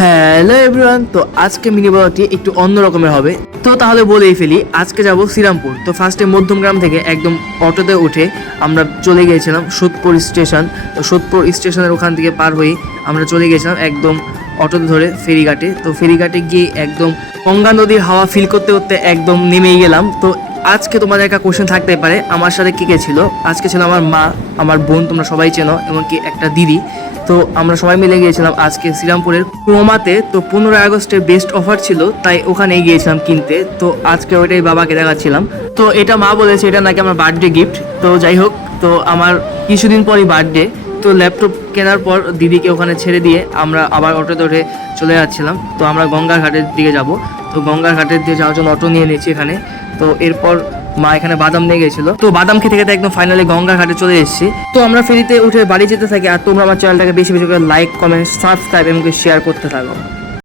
Hello everyone, তো আজকে mini ব্লগটি একটু অন্য রকমের হবে। তো তাহলে বলেই ফেলি, আজকে যাব শ্রীরামপুর। তো ফার্স্টে মধ্যমগ্রাম থেকে একদম অটোতে উঠে আমরা চলে গিয়েছিলাম সোদপুর স্টেশন। তো সোদপুর স্টেশনের ওখান থেকে পার হয়ে আমরা চলে গিয়েছিলাম একদম অটোতে ধরে ফেরিঘাটে। তো ফেরিঘাটে গিয়ে একদম গঙ্গা নদীর হাওয়া ফিল করতে করতে একদম নেমেই গেলাম। তো আজকে তোমাদের একটা কোশ্চেন থাকতে পারে, আমার সাথে কে কে ছিল। আজকে ছিল আমার মা, আমার বোন, তোমরা সবাই চেনো, এমনকি একটা দিদি। তো আমরা সবাই মিলে গিয়েছিলাম আজকে শ্রীরামপুরের ক্রোমাতে। তো 15 আগস্টের বেস্ট অফার ছিল, তাই ওখানেই গিয়েছিলাম কিনতে। তো আজকে ওইটাই বাবাকে দেখাচ্ছিলাম। তো এটা মা বলেছে এটা নাকি আমার বার্থডে গিফট। তো যাই হোক, তো আমার কিছুদিন পরই বার্থডে। তো ল্যাপটপ কেনার পর দিদিকে ওখানে ছেড়ে দিয়ে আমরা আবার অটোতে উঠে চলে যাচ্ছিলাম। তো আমরা গঙ্গার ঘাটের দিকে যাব। তো গঙ্গার ঘাটের দিয়ে যাওয়ার জন্য অটো নিয়ে নিয়েছি এখানে। তো এরপর মা এখানে বাদাম নিয়ে গেছিল। তো বাদাম খেতে খেতে একদম ফাইনালি গঙ্গার ঘাটে চলে এসেছি। তো আমরা ফেরিতে উঠে বাড়ি যেতে থাকি। আর তোমরা আমার চ্যানেলটাকে বেশি বেশি করে লাইক, কমেন্ট, সাবস্ক্রাইব এবং শেয়ার করতে থাকো।